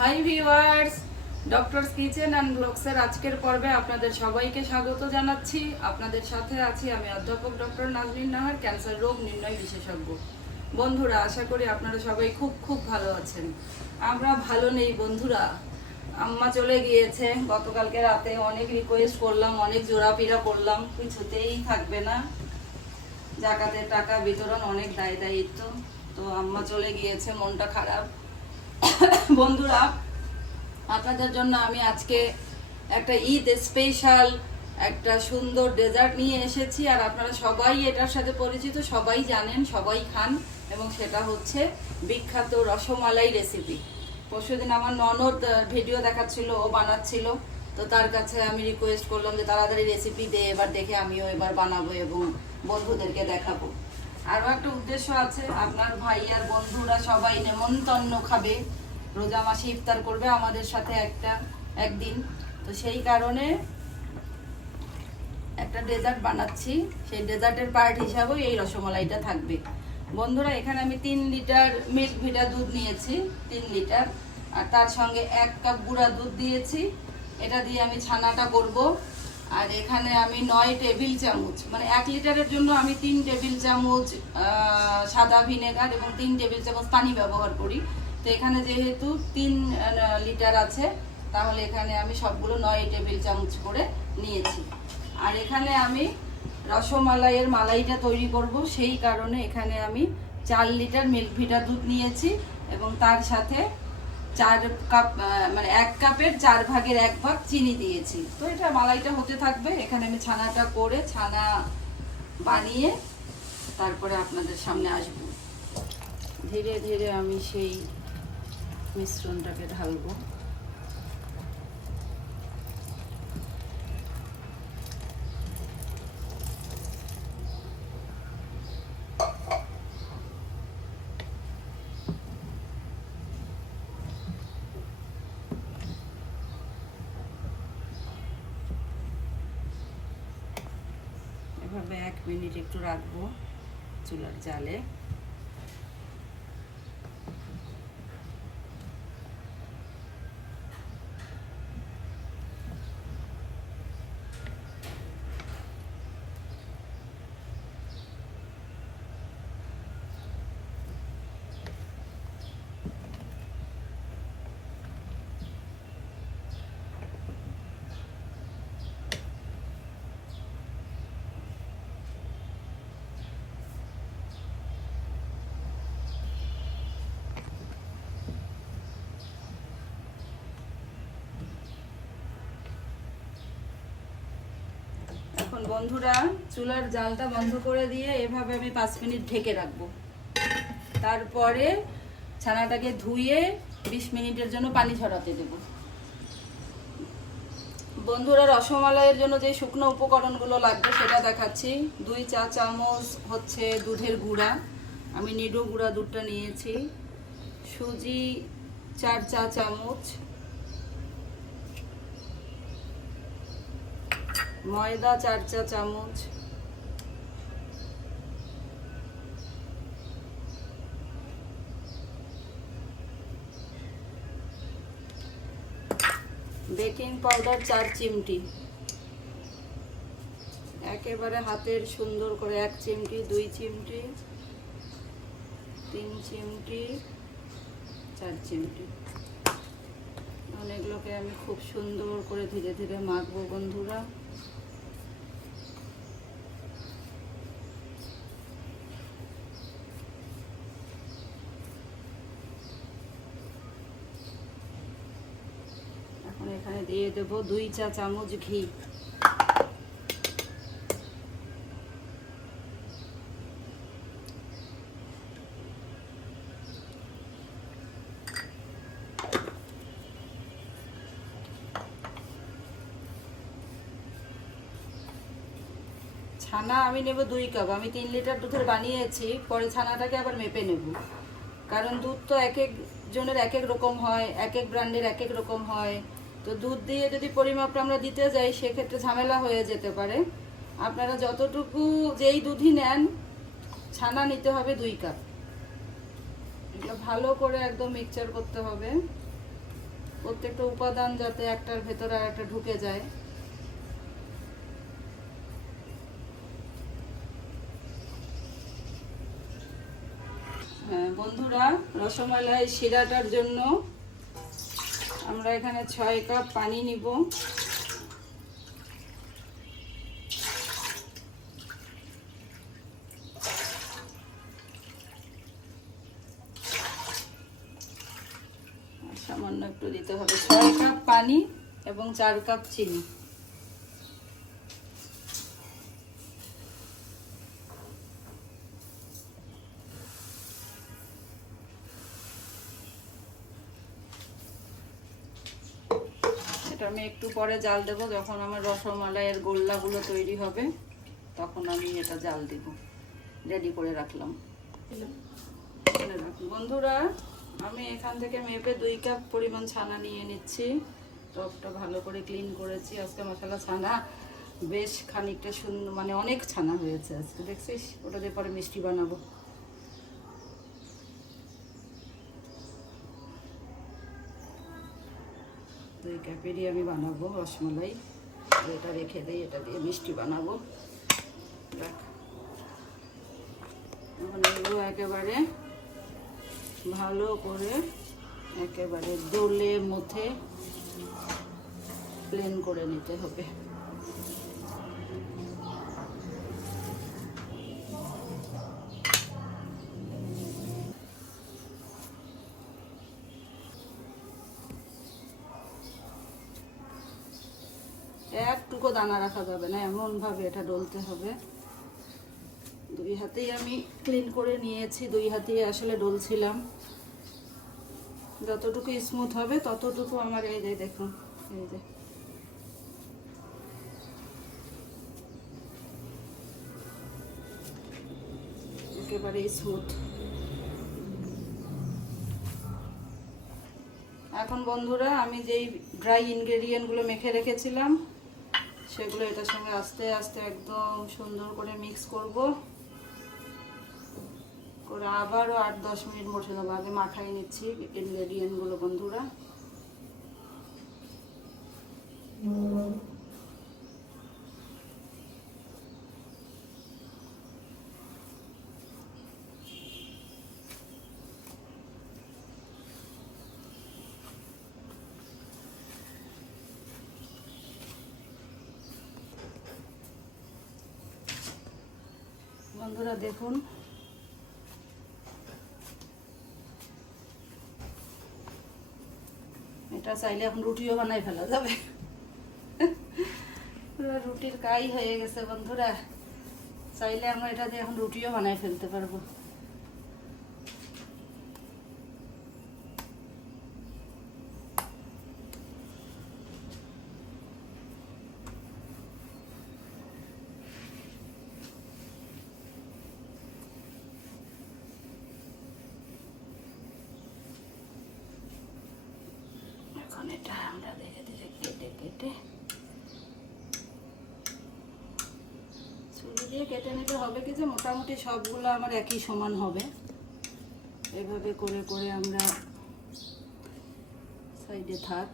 High viewers, doctor's kitchen and ব্লগসের আজকের পর্বে আপনাদের সবাইকে স্বাগত জানাচ্ছি। আপনাদের সাথে আছি আমি অধ্যাপক ডক্টর নাজনীন নাহার, ক্যান্সার রোগ নির্ণয় বিশেষজ্ঞ। বন্ধুরা, আশা করি আপনারা সবাই খুব খুব ভালো আছেন। আমরা ভালো নেই বন্ধুরা। আম্মা চলে গিয়েছে গতকালকে রাতে, অনেক রিকোয়েস্ট করলাম, অনেক জোড়াপিড়া করলাম, কিছুতেই থাকবে না। জাকাতের টাকা বিতরণ, অনেক দায় দায়িত্ব, তো আম্মা চলে গিয়েছে, মনটা খারাপ। বন্ধুরা, আপনাদের জন্য আমি আজকে একটা ঈদ স্পেশাল একটা সুন্দর ডেজার্ট নিয়ে এসেছি। আর আপনারা সবাই এটার সাথে পরিচিত, সবাই জানেন, সবাই খান, এবং সেটা হচ্ছে বিখ্যাত রসমালাই রেসিপি। পরশুদিন আমার ননদ ভিডিও দেখাচ্ছিল, ও বানাচ্ছিল, তো তার কাছে আমি রিকোয়েস্ট করলাম যে তাড়াতাড়ি রেসিপি দে, এবার দেখে আমিও এবার বানাবো এবং বন্ধুদেরকে দেখাবো। আরও একটা উদ্দেশ্য আছে, আপনার ভাই আর বন্ধুরা সবাই নেমন্তন্ন খাবে, রোজা মাসে ইফতার করবে আমাদের সাথে একদিন, তো সেই কারণে একটা ডেজার্ট বানাচ্ছি। সেই ডেজার্টের পার্ট হিসাবেও এই রসমালাইটা থাকবে। বন্ধুরা, এখানে আমি 3 লিটার মিল্ক ভিটা দুধ নিয়েছি, 3 লিটার, আর তার সঙ্গে 1 কাপ গুঁড়া দুধ দিয়েছি। এটা দিয়ে আমি ছানাটা করব। আর এখানে আমি 9 টেবিল চামচ, মানে 1 লিটারের জন্য আমি 3 টেবিল চামচ সাদা ভিনেগার এবং 3 টেবিল চামচ পানি ব্যবহার করি। তো এখানে যেহেতু 3 লিটার আছে, তাহলে এখানে আমি সবগুলো 9 টেবিল চামচ করে নিয়েছি। আর এখানে আমি রসমালাইয়ের মালাইটা তৈরি করব, সেই কারণে এখানে আমি 4 লিটার মিল্ক ভিটা দুধ নিয়েছি এবং তার সাথে 4 কাপ, মানে 1 কাপের 4 ভাগের 1 ভাগ চিনি দিয়েছি। তো এটা মালাইটা হতে থাকবে। এখানে আমি ছানাটা করে, ছানা বানিয়ে তারপরে আপনাদের সামনে আসব। ধীরে ধীরে আমি সেই মিশ্রণটাকে ঢালবো। এভাবে 1 মিনিট একটু রাখবো চুলার জালে। এখন বন্ধুরা, চুলার জালটা বন্ধ করে দিয়ে এভাবে আমি 5 মিনিট ঢেকে রাখবো। তারপরে ছানাটাকে ধুয়ে 20 মিনিটের জন্য পানি ঝরাতে দেব। বন্ধুরা, রসমালাইয়ের জন্য যে শুকনো উপকরণগুলো লাগবে সেটা দেখাচ্ছি। 2 চা চামচ হচ্ছে দুধের গুঁড়া, আমি নিডো গুঁড়া দুধটা নিয়েছি। সুজি 4 চা চামচ, ময়দা 4 চা চামচ, বেকিং পাউডার 4 চিমটি, একেবারে হাতের সুন্দর করে 1 চিমটি, 2 চিমটি, 3 চিমটি, 4 চিমটি। অনেকগুলোকে আমি খুব সুন্দর করে ধীরে ধীরে মাখবো বন্ধুরা। এখন এখানে দিয়ে দেব 2 চা চামচ ঘি। ছানা আমি নেব 2 কাপ। আমি 3 লিটার দুধের বানিয়েছি, পরে ছানাটাকে আবার মেপে নেব, কারণ দুধ তো এক এক জনের এক এক রকম হয়, এক এক ব্র্যান্ডের এক এক রকম হয়। তো দুধ দিয়ে যদি পরিমাপটা আমরা দিতে যাই, সেক্ষেত্রে ঝামেলা হয়ে যেতে পারে। আপনারা যতটুকু যেই দুধই নেন, ছানা নিতে হবে 2 কাপ। এগুলো ভালো করে একদম মিক্সচার করতে হবে। প্রত্যেকটা উপাদান যাতে একটার ভেতরে আর একটা ঢুকে যায়। হ্যাঁ বন্ধুরা, রসমালাই শিরাটার জন্য আমরা এখানে 6 কাপ পানি নিব। সামান্য একটু দিতে হবে। 6 কাপ পানি এবং 4 কাপ চিনি। এটা আমি একটু পরে জাল দেব, যখন আমার রসমালাইয়ের গোল্লাগুলো তৈরি হবে তখন আমি এটা জাল দিব। রেডি করে রাখলাম। বন্ধুরা, আমি এখান থেকে মেপে 2 কাপ পরিমাণ ছানা নিয়ে নিচ্ছি। টকটা ভালো করে ক্লিন করেছি। আজকে মশলা ছানা বেশ খানিকটা সুন্দর, মানে অনেক ছানা হয়েছে আজকে, দেখছিস? ওটা দিয়ে পরে মিষ্টি বানাবো। দুই কাপেরই আমি বানাবো রসমালাই। এটা রেখে দিই, এটা দিয়ে মিষ্টি বানাবো। দেখ, এখন এগুলো একেবারে ভালো করে একেবারে দোলে মধ্যে প্লেন করে নিতে হবে। একটুকু দানা রাখা যাবে না, এমন ভাবে এটা ডলতে হবে। 2 হাতেই আমি ক্লিন করে নিয়েছি, 2 হাতেই আসলে ডলছিলাম। যতটুকু স্মুথ হবে ততটুকু আমার, এই যে দেখুন, এই যে একেবারে স্মুথ। এখন বন্ধুরা, আমি যেই ড্রাই ইনগ্রেডিয়েন্টগুলো মেখে রেখেছিলাম সেগুলো এটার সঙ্গে আস্তে আস্তে একদম সুন্দর করে মিক্স করব। করে আবারও 8-10 মিনিট বসে দেবো। আগে মাখাই নিচ্ছি ইনগ্রেডিয়েন্টগুলো বন্ধুরা। বন্ধুরা দেখুন, এটা চাইলে এখন রুটিও বানাই ফেলা যাবে। রুটির কাই হয়ে গেছে বন্ধুরা। চাইলে আমরা এটা দিয়ে এখন রুটিও বানাই ফেলতে পারবো। এখন এটা আমরা ধীরে ধীরে কেটে কেটে ছুরি দিয়ে কেটে নিতে হবে। কি যে মোটামুটি সবগুলো আমার একই সমান হবে। এভাবে করে করে আমরা সাইডে থাক।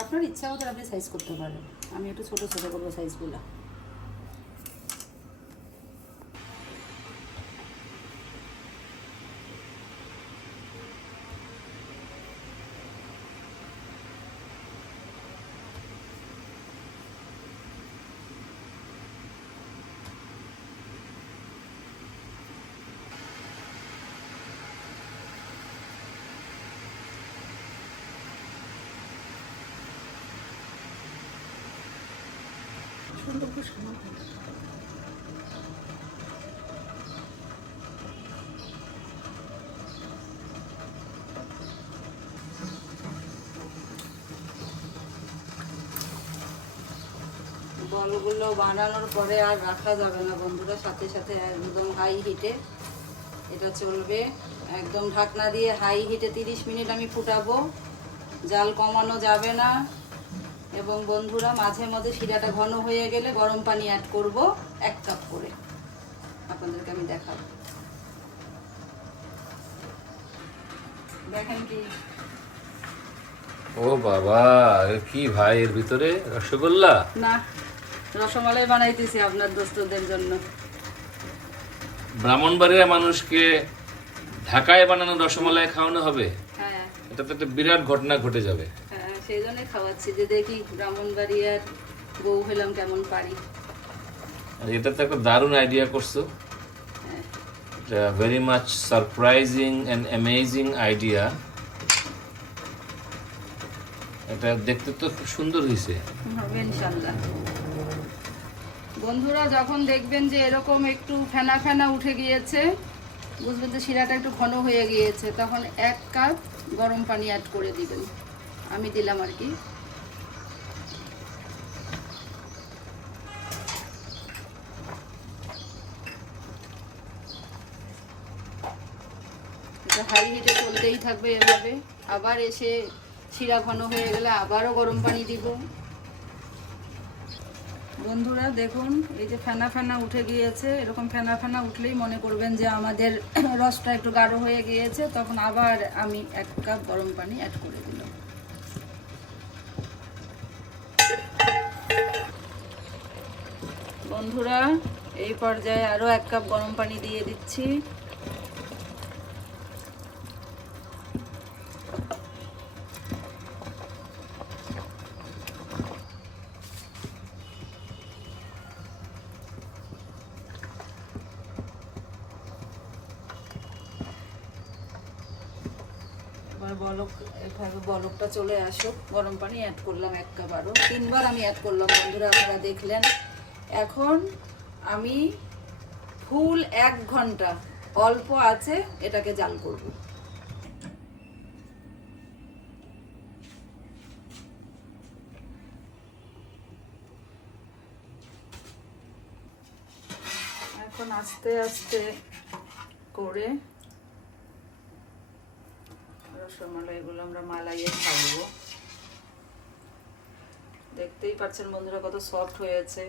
আপনার ইচ্ছা মতো আপনি সাইজ করতে পারেন। আমি একটু ছোটো ছোটো করবো সাইজগুলো। বলগুলো বানানোর পরে আর রাখা যাবে না বন্ধুরা, সাথে সাথে একদম হাই হিটে এটা চলবে। একদম ঢাকনা দিয়ে হাই হিটে 30 মিনিট আমি ফুটাবো, জাল কমানো যাবে না। এবং বন্ধুরা মাঝে মাঝে শিরাটা ঘন হয়ে গেলে গরম পানি অ্যাড করব 1 কাপ করে, আপনাদেরকে আমি দেখাবো। দেখেন কি, ও বাবা, কি ভাই এর ভিতরে রসগোল্লা? না, রসমালাই বানাইতেছি আপনার দোস্তদের জন্য। ব্রাহ্মণবাড়িয়া মানুষকে ঢাকায় বানানো রসমালাই খাওয়ানো হবে? হ্যাঁ এটা তো একটা বিরাট ঘটনা ঘটে যাবে। হ্যাঁ, সেই জন্যই খাওয়াচ্ছি, যে দেখি ব্রাহ্মণবাড়িয়ার বউ হলাম কেমন পারি। আর এটা তো একটা দারুণ আইডিয়া করছো, এটা very much surprising and amazing idea. এটা দেখতে তো খুব সুন্দর হয়েছে। হবে ইনশাল্লাহ। বন্ধুরা যখন দেখবেন যে এরকম একটু ফেনা ফেনা উঠে গিয়েছে, বুঝবেন যে শিরাটা একটু ঘন হয়ে গিয়েছে, তখন 1 কাপ গরম পানি অ্যাড করে দিবেন। আমি দিলাম আর কি। এটা হাই হিটে চলতেই থাকবে এভাবে। আবার এসে শিরা ঘন হয়ে গেলে আবারও গরম পানি দিব। বন্ধুরা দেখুন, এই যে ফেনা ফেনা উঠে গিয়েছে, এরকম ফেনা ফেনা উঠলেই মনে করবেন যে আমাদের রসটা একটু গাঢ় হয়ে গিয়েছে, তখন আবার আমি 1 কাপ গরম পানি অ্যাড করে দিলাম। বন্ধুরা এই পর্যায়ে আরও 1 কাপ গরম পানি দিয়ে দিচ্ছি। এভাবে বলকটা চলে আসুক, গরম পানি অ্যাড করলাম 1 কাপ, আরও 3 বার আমি অ্যাড করলাম বন্ধুরা, আপনারা দেখলেন। এখন আমি ফুল 1 ঘন্টা অল্প আছে এটাকে জাল করব। এখন আস্তে আস্তে করে রসমালাইগুলো আমরা মালাইয়ে খাবো। দেখতেই পাচ্ছেন বন্ধুরা কত সফট হয়েছে।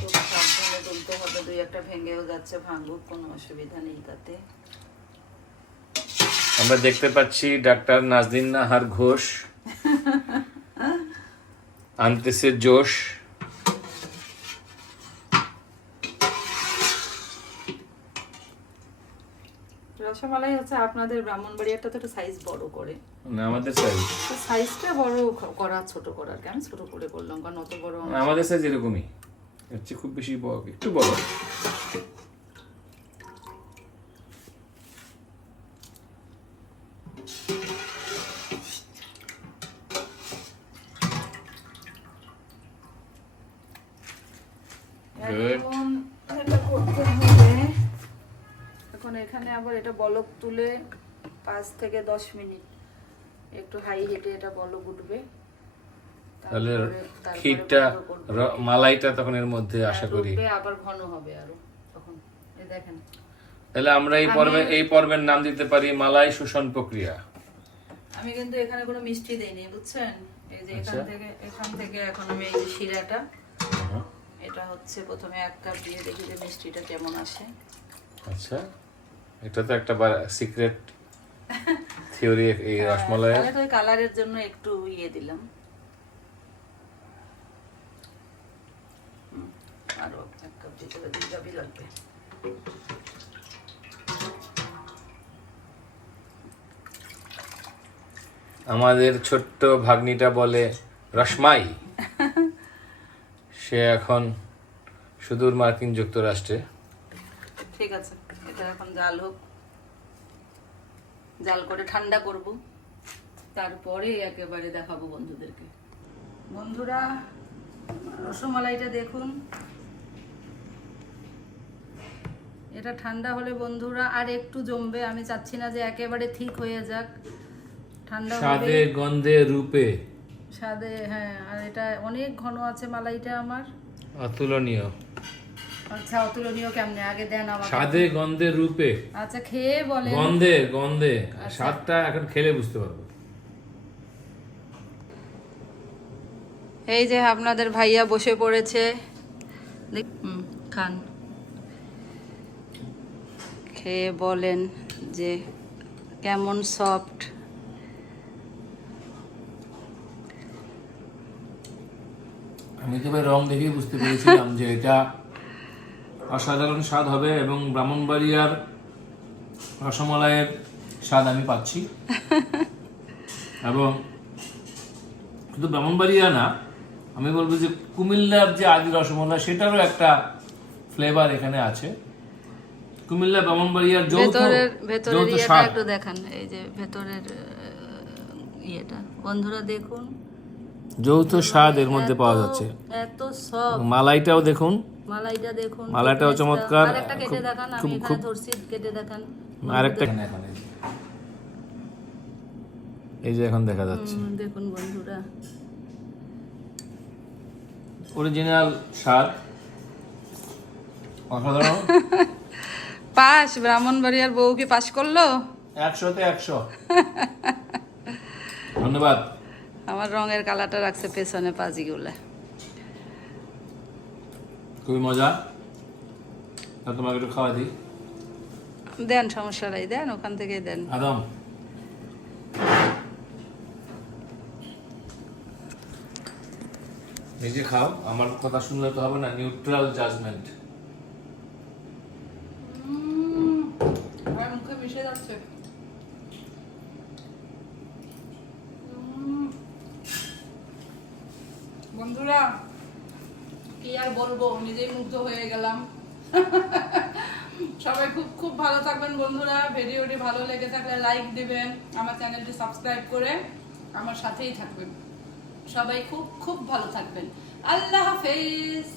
খুব সাবধানে তুলতে হবে, 2-1টা ভেঙেও যাচ্ছে, ভাঙুক, কোনো অসুবিধা নেই তাতে। আমরা দেখতে পাচ্ছি ডাক্তার নাজনীন নাহার ঘোষ আনতেছে জোশ। রসমালাই হচ্ছে আপনাদের ব্রাহ্মণবাড়িয়াটা তো একটু সাইজ বড় করে না, আমাদের সাইজটা বড় করা, ছোট করার কেন ছোট করে করলাম, কারণ অত বড় আমাদের সাইজ এরকমই, হচ্ছে খুব বেশি বড়, একটু বড়। এখন এটা করতে হবে। এখন এখানে আবার এটা বলক তুলে 5 থেকে 10 মিনিট একটু হাই হিটে এটা বলক উঠবে, তাহলে ক্ষীরটা মালাইটা তখন এর মধ্যে আশা করি আবার ঘন হবে আরো তখন। এই দেখেন, তাহলে আমরা এই পর্বের নাম দিতে পারি মালাই শোষণ প্রক্রিয়া। আমি কিন্তু এখানে কোনো মিষ্টি দেইনি, বুঝছেন? এই যে এখান থেকে এখন আমি এই যে শিরাটা, এটা হচ্ছে প্রথমে 1 কাপ দিয়ে দেখি যে মিষ্টিটা কেমন আসে। আচ্ছা, এটা তো একটা সিক্রেট থিওরি এই রসমালাই। তাহলে তো কালারের জন্য একটু দিলাম, আরো 1 কাপ দিতে হবে, 2 কাপই লাগবে। আমাদের ছোট্ট ভাগ্নিটা বলে রসমাই, সে এখন সুদূর মার্কিন যুক্তরাষ্ট্রে। ঠিক আছে, এটা এখন জাল হোক, জাল করে ঠান্ডা করব, তারপরে একেবারে দেখাবো বন্ধুদেরকে। বন্ধুরা রসমালাইটা দেখুন, এটা ঠান্ডা হলে বন্ধুরা আর একটু জমবে, আমি চাচ্ছি না যে একেবারে ঠিক হয়ে যাক, ঠান্ডা হবে। স্বাদে গন্ধে রূপে স্বাদে, হ্যাঁ। আর এটা অনেক ঘন আছে মালাইটা আমার, অতুলনীয় আচ্ছা অতুলনীয় কেমনে আগে দেন আমাকে। স্বাদে গন্ধে রূপে, আচ্ছা খেয়ে বলেন। গন্ধে গন্ধে স্বাদটা এখন খেলে বুঝতে পারবো। এই যে আপনাদের ভাইয়া বসে পড়েছে, খান, খেয়ে বলেন যে কেমন সফট। আমি তো ভাই রং দেখেই বুঝতে পেরেছিলাম যে এটা অসাধারণ স্বাদ হবে, এবং ব্রাহ্মণবাড়িয়ার রসমালাইয়ের স্বাদ আমি পাচ্ছি। এবং শুধু ব্রাহ্মণবাড়িয়া না, আমি বলবো যে কুমিল্লার যে আদি রসমালাই সেটারও একটা ফ্লেভার এখানে আছে। কুমিল্লা ব্রাহ্মণবাড়িয়ার ভেতরের যৌথ ইয়েটা স্বাদ। একটু দেখান, এই যে ভেতরের ইয়েটা বন্ধুরা দেখুন, যৌথ স্বাদ এর মধ্যে পাওয়া যাচ্ছে। এত সব মালাইটাও দেখুন, মালাইটা দেখুন, মালাইটাও thickness-টা। চমৎকার। আরেকটা কেটে দেখান, আমি খুব- এখানে খুব- ধরছি, কেটে দেখান। আরেকটা এই যে এখন দেখা যাচ্ছে দেখুন বন্ধুরা, অরিজিনাল স্বাদ, অসাধারণ। পাস ব্রাহ্মণবাড়িয়ার বউ কি পাস করলো? 100-তে 100। ধন্যবাদ। আমার রঙের কালারটা রাখছে পেছনে পাজিগুলা। খুবই মজা। তা তোমাকে একটু খাওয়া দিই। দেন, সমস্যা নাই, দেন ওখান থেকে দেন। আদম, নিজে খাও, আমার কথা শুনলে তো হবে না। Neutral judgement. মুখে মিশে যাচ্ছে। বন্ধুরা কি আর বলবো, নিজেই মুগ্ধ হয়ে গেলাম। সবাই খুব খুব ভালো থাকবেন বন্ধুরা। ভিডিওটি ভালো লেগে থাকলে লাইক দিবেন, আমার চ্যানেলটি সাবস্ক্রাইব করে আমার সাথেই থাকবেন। সবাই খুব খুব ভালো থাকবেন। আল্লাহ হাফেজ।